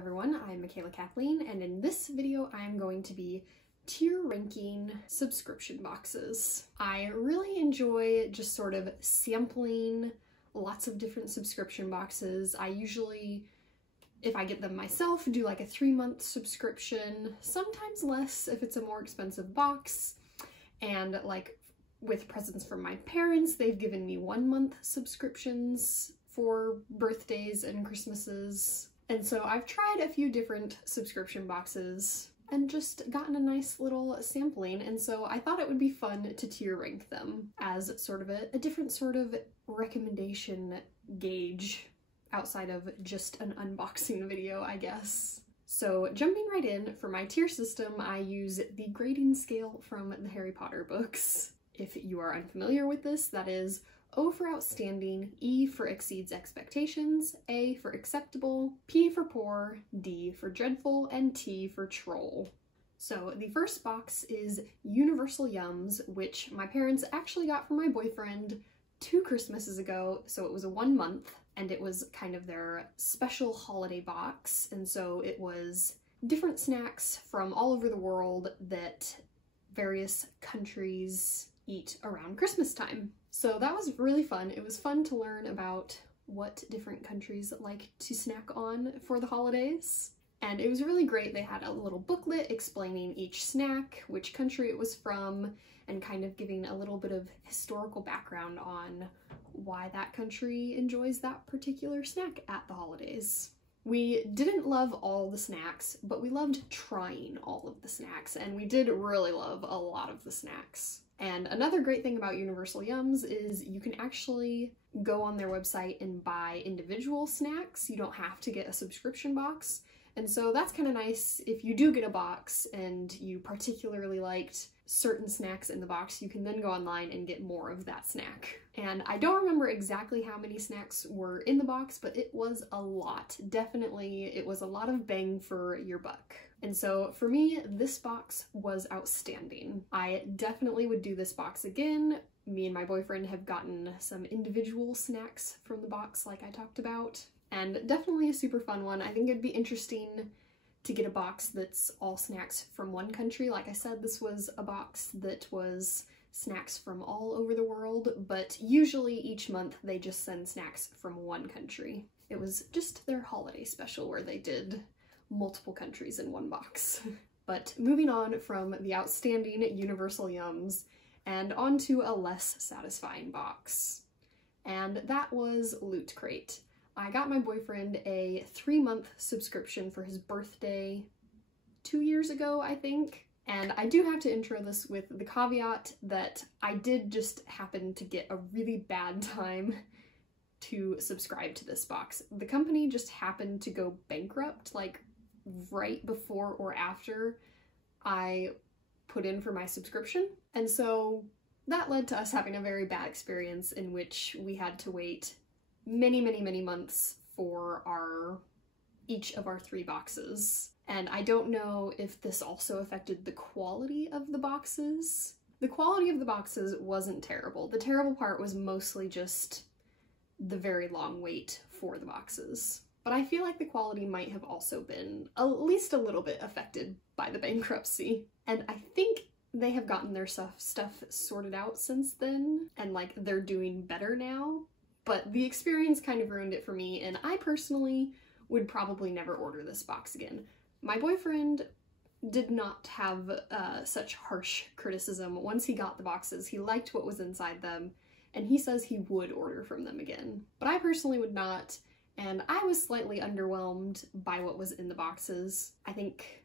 everyone, I'm Michaela Kathleen, and in this video I'm going to be tier ranking subscription boxes. I really enjoy just sort of sampling lots of different subscription boxes. I usually, if I get them myself, do like a 3-month subscription, sometimes less if it's a more expensive box, and like with presents from my parents, they've given me 1-month subscriptions for birthdays and Christmases. And so I've tried a few different subscription boxes and just gotten a nice little sampling, and so I thought it would be fun to tier rank them as sort of a different sort of recommendation gauge outside of just an unboxing video, I guess. So jumping right in, for my tier system, I use the grading scale from the Harry Potter books. If you are unfamiliar with this, that is O for outstanding, E for exceeds expectations, A for acceptable, P for poor, D for dreadful, and T for troll. So the first box is Universal Yums, which my parents actually got for my boyfriend 2 Christmases ago, so it was a 1 month, and it was kind of their special holiday box, and so it was different snacks from all over the world that various countries eat around Christmas time. So that was really fun. It was fun to learn about what different countries like to snack on for the holidays. And it was really great. They had a little booklet explaining each snack, which country it was from, and kind of giving a little bit of historical background on why that country enjoys that particular snack at the holidays. We didn't love all the snacks, but we loved trying all of the snacks, and we did really love a lot of the snacks. And another great thing about Universal Yums is you can actually go on their website and buy individual snacks. You don't have to get a subscription box. And so that's kind of nice. If you do get a box and you particularly liked certain snacks in the box, you can then go online and get more of that snack. And I don't remember exactly how many snacks were in the box, but it was a lot. Definitely, it was a lot of bang for your buck. And so for me, this box was outstanding. I definitely would do this box again. Me and my boyfriend have gotten some individual snacks from the box like I talked about, and definitely a super fun one. I think it'd be interesting to get a box that's all snacks from one country. Like I said, this was a box that was snacks from all over the world, but usually each month they just send snacks from one country. It was just their holiday special where they did multiple countries in one box. But moving on from the outstanding Universal Yums and onto a less satisfying box. And that was Loot Crate. I got my boyfriend a 3-month subscription for his birthday 2 years ago, I think. And I do have to intro this with the caveat that I did just happen to get a really bad time to subscribe to this box. The company just happened to go bankrupt, like right before or after I put in for my subscription. And so that led to us having a very bad experience in which we had to wait many months for each of our 3 boxes. And I don't know if this also affected the quality of the boxes. The quality of the boxes wasn't terrible. The terrible part was mostly just the very long wait for the boxes. But I feel like the quality might have also been at least a little bit affected by the bankruptcy. And I think they have gotten their stuff sorted out since then, and like they're doing better now. But the experience kind of ruined it for me, and I personally would probably never order this box again. My boyfriend did not have such harsh criticism. Once he got the boxes, he liked what was inside them, and he says he would order from them again. But I personally would not. And I was slightly underwhelmed by what was in the boxes. I think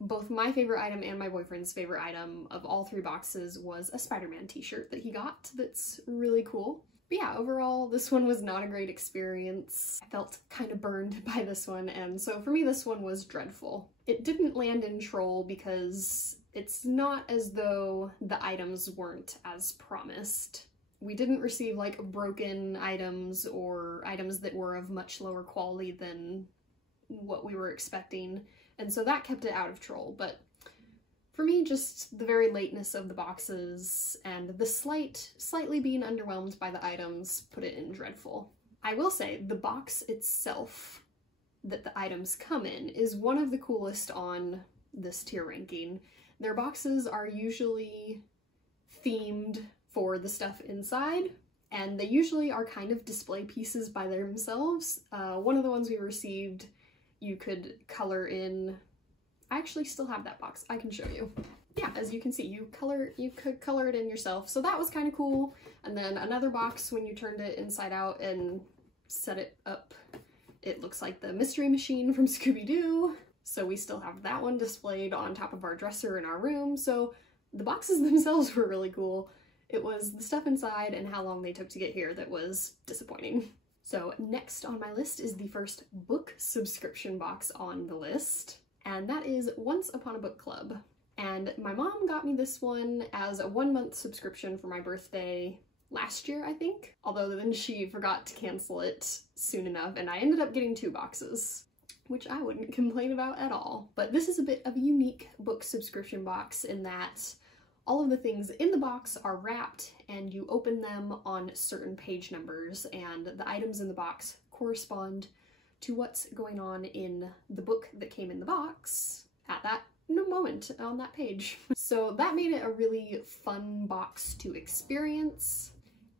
both my favorite item and my boyfriend's favorite item of all 3 boxes was a Spider-Man t-shirt that he got that's really cool. But yeah, overall, this one was not a great experience. I felt kind of burned by this one, and so for me this one was dreadful. It didn't land in troll because it's not as though the items weren't as promised. We didn't receive like broken items or items that were of much lower quality than what we were expecting, and so that kept it out of troll. But for me, just the very lateness of the boxes and the slightly being underwhelmed by the items put it in dreadful. I will say the box itself that the items come in is one of the coolest on this tier ranking. Their boxes are usually themed for the stuff inside, and they usually are kind of display pieces by themselves. One of the ones we received, you could color in. I actually still have that box. I can show you. Yeah, as you can see, you could color it in yourself, so that was kind of cool. And then another box, when you turned it inside out and set it up, it looks like the mystery machine from Scooby-Doo. So we still have that one displayed on top of our dresser in our room. So the boxes themselves were really cool. It was the stuff inside and how long they took to get here that was disappointing. So next on my list is the first book subscription box on the list, and that is Once Upon a Book Club. And my mom got me this one as a 1-month subscription for my birthday last year, I think. Although then she forgot to cancel it soon enough, and I ended up getting 2 boxes, which I wouldn't complain about at all. But this is a bit of a unique book subscription box in that all of the things in the box are wrapped and you open them on certain page numbers, and the items in the box correspond to what's going on in the book that came in the box at that moment on that page. So that made it a really fun box to experience,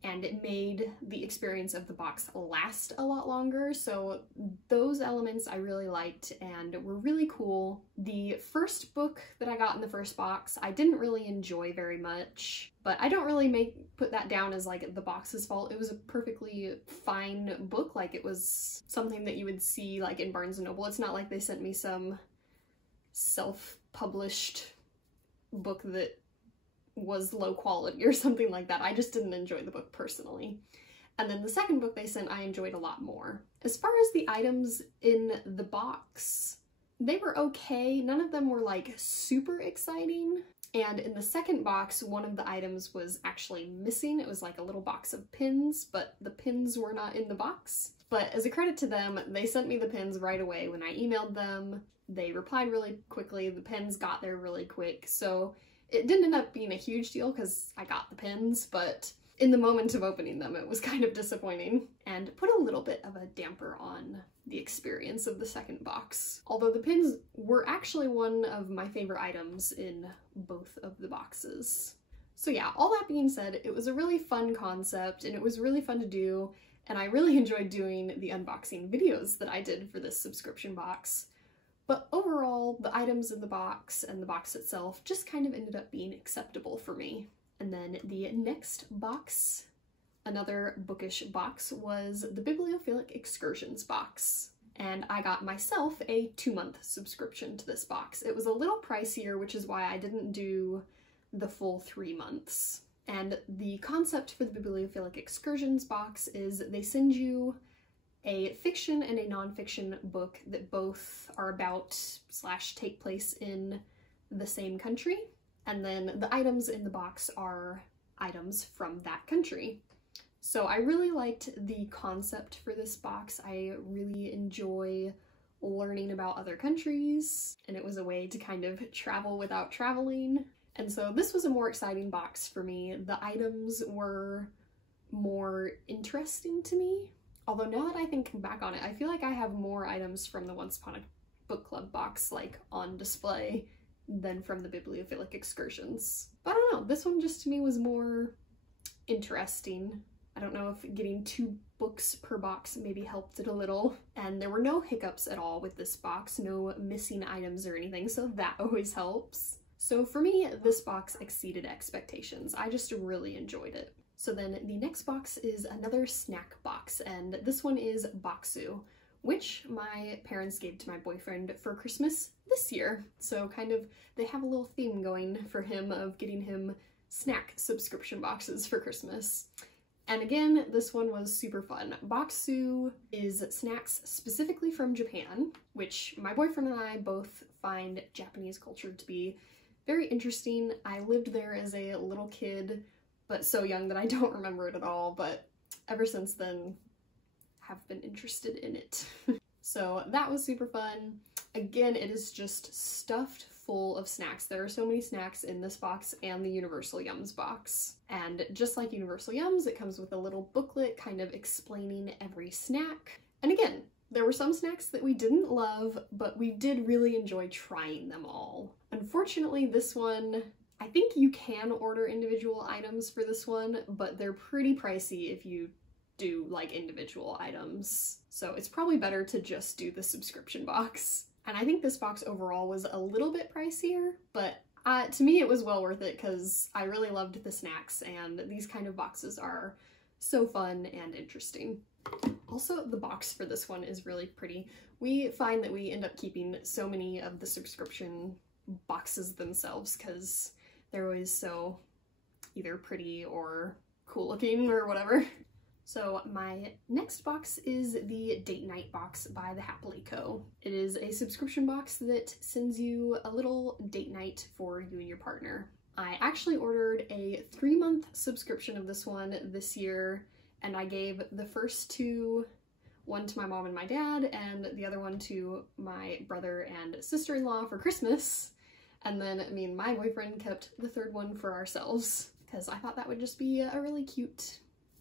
and it made the experience of the box last a lot longer. So those elements I really liked and were really cool. The first book that I got in the first box, I didn't really enjoy very much, but I don't really put that down as like the box's fault. It was a perfectly fine book. Like, it was something that you would see like in Barnes & Noble. It's not like they sent me some self-published book that was low quality or something like that. I just didn't enjoy the book personally. And then the second book they sent, I enjoyed a lot more. As far as the items in the box, they were okay. None of them were like super exciting. And in the second box, one of the items was actually missing. It was like a little box of pins, but the pins were not in the box. But as a credit to them, they sent me the pins right away when I emailed them. They replied really quickly. The pins got there really quick. So it didn't end up being a huge deal because I got the pins, but in the moment of opening them, it was kind of disappointing and put a little bit of a damper on the experience of the second box. Although the pins were actually one of my favorite items in both of the boxes. So yeah, all that being said, it was a really fun concept and it was really fun to do, and I really enjoyed doing the unboxing videos that I did for this subscription box. But overall, the items in the box and the box itself just kind of ended up being acceptable for me. And then the next box, another bookish box, was the Bibliophilic Excursions box. And I got myself a 2-month subscription to this box. It was a little pricier, which is why I didn't do the full 3 months. And the concept for the Bibliophilic Excursions box is they send you a fiction and a nonfiction book that both are about / take place in the same country, and then the items in the box are items from that country. So I really liked the concept for this box. I really enjoy learning about other countries, and it was a way to kind of travel without traveling. And so this was a more exciting box for me. The items were more interesting to me. Although now that I think back on it, I feel like I have more items from the Once Upon a Book Club box like on display than from the Bibliophilic Excursions. But I don't know, this one just to me was more interesting. I don't know if getting 2 books per box maybe helped it a little. And there were no hiccups at all with this box, no missing items or anything, so that always helps. So for me, this box exceeded expectations. I just really enjoyed it. So then the next box is another snack box, and this one is Baksu, which my parents gave to my boyfriend for Christmas this year. So kind of, they have a little theme going for him of getting him snack subscription boxes for Christmas. And again, this one was super fun. Baksu is snacks specifically from Japan, which my boyfriend and I both find Japanese culture to be very interesting. I lived there as a little kid, but so young that I don't remember it at all, but ever since then have been interested in it. So that was super fun. Again, it is just stuffed full of snacks. There are so many snacks in this box and the Universal Yums box. And just like Universal Yums, it comes with a little booklet kind of explaining every snack. And again, There were some snacks that we didn't love, but we did really enjoy trying them all. Unfortunately, this one, I think you can order individual items for this one, but they're pretty pricey if you do like individual items. So it's probably better to just do the subscription box. And I think this box overall was a little bit pricier, but to me it was well worth it because I really loved the snacks, and these kind of boxes are so fun and interesting. Also, the box for this one is really pretty. We find that we end up keeping so many of the subscription boxes themselves because they're always so either pretty or cool looking or whatever. So my next box is the Date Night box by the Happily Co. It is a subscription box that sends you a little date night for you and your partner. I actually ordered a 3-month subscription of this one this year, and I gave the first two, one to my mom and my dad, and the other one to my brother and sister-in-law for Christmas. And then me and my boyfriend kept the third one for ourselves, because I thought that would just be a really cute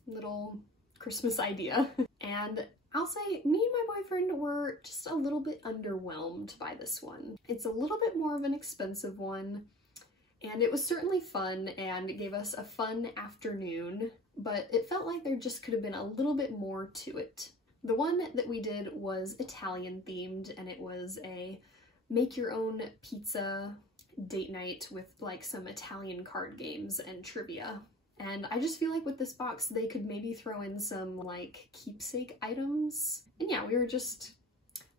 little Christmas idea. And I'll say me and my boyfriend were just a little bit underwhelmed by this one. It's a little bit more of an expensive one, and it was certainly fun and gave us a fun afternoon, but it felt like there just could have been a little bit more to it. The one that we did was Italian themed, and it was a make your own pizza date night with like some Italian card games and trivia. And I just feel like with this box, they could maybe throw in some like keepsake items. And yeah, we were just,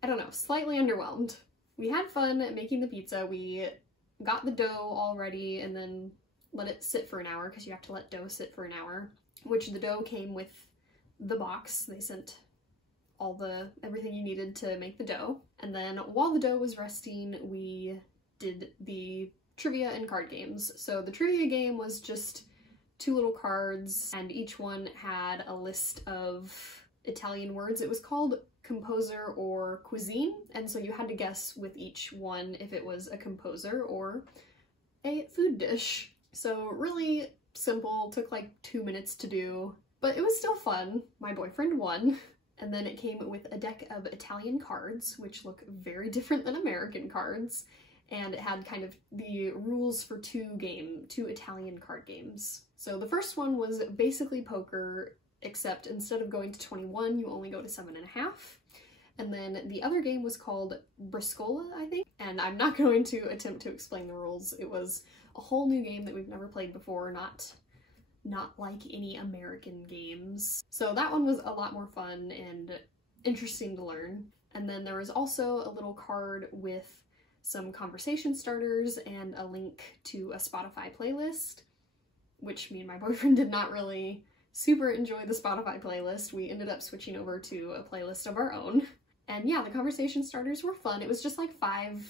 I don't know, slightly underwhelmed. We had fun making the pizza. We got the dough all ready and then let it sit for an hour, because you have to let dough sit for an hour, which the dough came with the box. They sent everything you needed to make the dough. And then while the dough was resting, we did the trivia and card games. So the trivia game was just 2 little cards, and each one had a list of Italian words. It was called composer or cuisine, and so you had to guess with each one if it was a composer or a food dish. So really simple, took like 2 minutes to do, but it was still fun. My boyfriend won. And then it came with a deck of Italian cards, which look very different than American cards, and it had kind of the rules for 2 Italian card games. So the first one was basically poker, except instead of going to 21, you only go to 7.5. And then the other game was called Briscola, I think, and I'm not going to attempt to explain the rules. It was a whole new game that we've never played before, not like any American games. So that one was a lot more fun and interesting to learn. And then there was also a little card with some conversation starters and a link to a Spotify playlist, which me and my boyfriend did not really super enjoy the Spotify playlist. We ended up switching over to a playlist of our own. And yeah, the conversation starters were fun. It was just like 5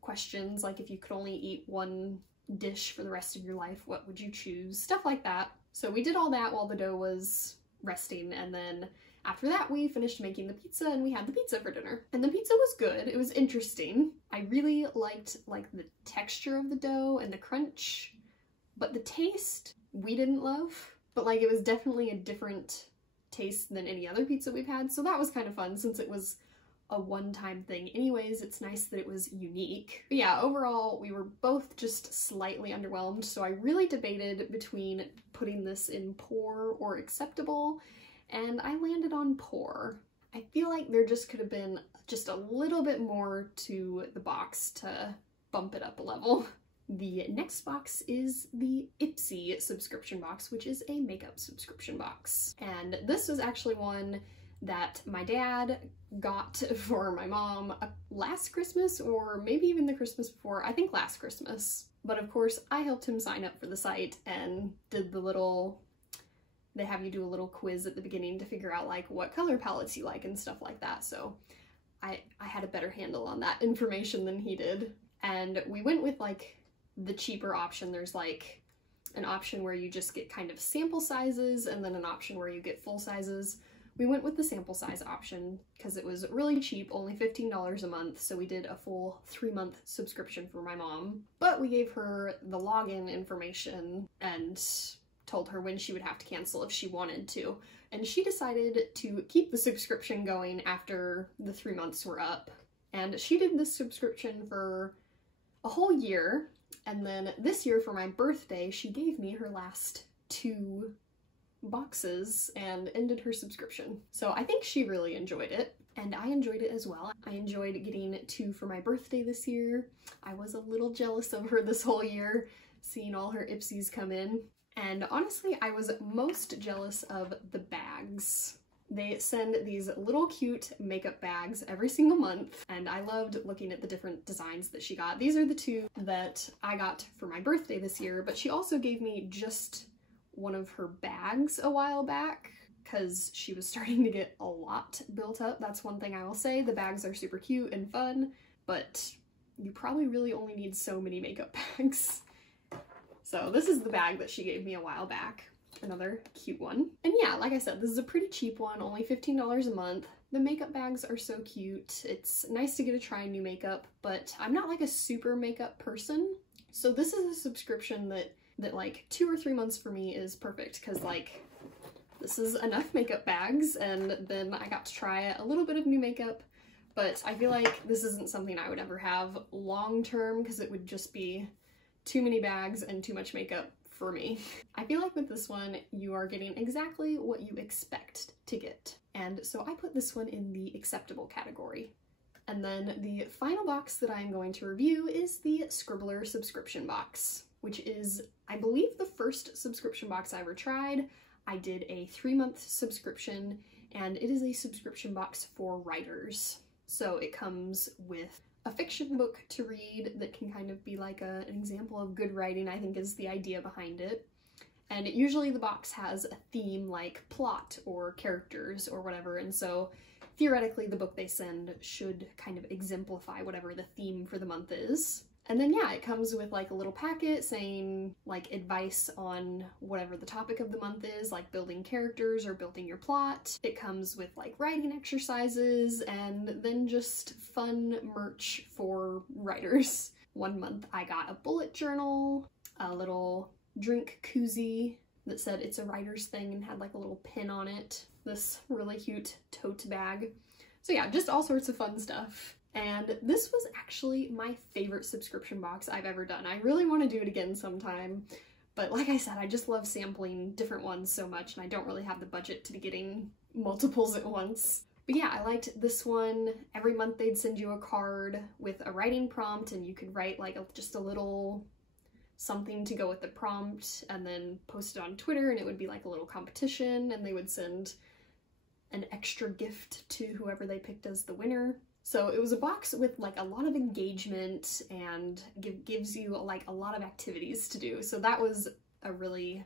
questions, like if you could only eat one dish for the rest of your life, what would you choose? Stuff like that. So we did all that while the dough was resting, and then after that we finished making the pizza and we had the pizza for dinner. And the pizza was good. It was interesting. I really liked like the texture of the dough and the crunch, but the taste we didn't love. But like it was definitely a different taste than any other pizza we've had, so that was kind of fun since it was a one-time thing anyways. It's nice that it was unique. But yeah, overall we were both just slightly underwhelmed, so I really debated between putting this in poor or acceptable, and I landed on poor. I feel like there just could have been just a little bit more to the box to bump it up a level. The next box is the Ipsy subscription box, which is a makeup subscription box. And this was actually one that my dad got for my mom last Christmas, or maybe even the Christmas before, I think last Christmas. But of course I helped him sign up for the site and did the little, they have you do a little quiz at the beginning to figure out like what color palettes you like and stuff like that. So I had a better handle on that information than he did. And we went with like the cheaper option. There's like an option where you just get kind of sample sizes and then an option where you get full sizes. We went with the sample size option because it was really cheap, only $15 a month, so we did a full 3-month subscription for my mom. But we gave her the login information and told her when she would have to cancel if she wanted to. And she decided to keep the subscription going after the 3 months were up. And she did this subscription for a whole year. And then this year for my birthday, she gave me her last 2 boxes and ended her subscription. So I think she really enjoyed it. And I enjoyed it as well. I enjoyed getting 2 for my birthday this year. I was a little jealous of her this whole year, seeing all her Ipsys come in. And honestly, I was most jealous of the bags. They send these little cute makeup bags every single month, and I loved looking at the different designs that she got. These are the 2 that I got for my birthday this year, but she also gave me just one of her bags a while back because she was starting to get a lot built up. That's one thing I will say. The bags are super cute and fun, but you probably really only need so many makeup bags. So this is the bag that she gave me a while back. Another cute one. And yeah, like I said, this is a pretty cheap one, only $15 a month. The makeup bags are so cute. It's nice to get to try new makeup, but I'm not like a super makeup person. So this is a subscription that like 2 or 3 months for me is perfect, because like this is enough makeup bags, and then I got to try a little bit of new makeup, but I feel like this isn't something I would ever have long term because it would just be too many bags and too much makeup for me. I feel like with this one, you are getting exactly what you expect to get. And so I put this one in the acceptable category. And then the final box that I'm going to review is the Scribbler subscription box, which is, I believe, the first subscription box I ever tried. I did a 3-month subscription, and it is a subscription box for writers. So it comes with a fiction book to read that can kind of be like an example of good writing, I think is the idea behind it. And usually the box has a theme like plot or characters or whatever, and so theoretically the book they send should kind of exemplify whatever the theme for the month is. And then yeah, it comes with like a little packet saying like advice on whatever the topic of the month is, like building characters or building your plot. It comes with like writing exercises and then just fun merch for writers. One month I got a bullet journal, a little drink koozie that said it's a writer's thing and had like a little pin on it, this really cute tote bag. So yeah, just all sorts of fun stuff. And this was actually my favorite subscription box I've ever done. I really want to do it again sometime, but like I said, I just love sampling different ones so much, and I don't really have the budget to be getting multiples at once. But yeah, I liked this one. Every month they'd send you a card with a writing prompt, and you could write like just a little something to go with the prompt and then post it on Twitter, and it would be like a little competition, and they would send an extra gift to whoever they picked as the winner. So it was a box with like a lot of engagement and gives you like a lot of activities to do. So that was a really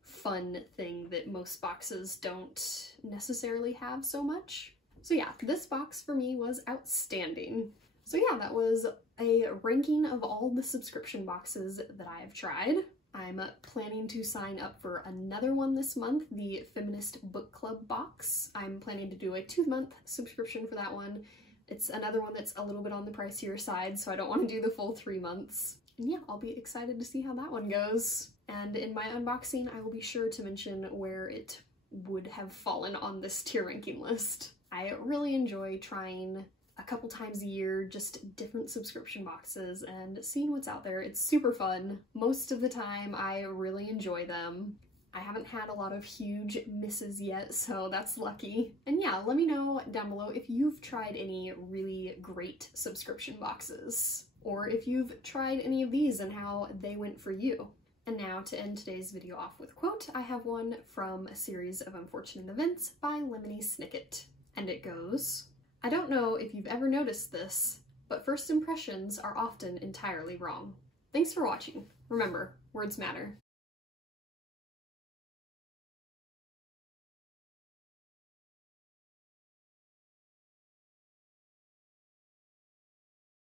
fun thing that most boxes don't necessarily have so much. So yeah, this box for me was outstanding. So yeah, that was a ranking of all the subscription boxes that I have tried. I'm planning to sign up for another one this month, the Feminist Book Club box. I'm planning to do a 2-month subscription for that one. It's another one that's a little bit on the pricier side, so I don't want to do the full 3 months. And yeah, I'll be excited to see how that one goes. And in my unboxing, I will be sure to mention where it would have fallen on this tier ranking list. I really enjoy trying a couple times a year just different subscription boxes and seeing what's out there. It's super fun. Most of the time, I really enjoy them. I haven't had a lot of huge misses yet, so that's lucky. And yeah, let me know down below if you've tried any really great subscription boxes, or if you've tried any of these and how they went for you. And now to end today's video off with a quote, I have one from A Series of Unfortunate Events by Lemony Snicket. And it goes, "I don't know if you've ever noticed this, but first impressions are often entirely wrong." Thanks for watching. Remember, words matter.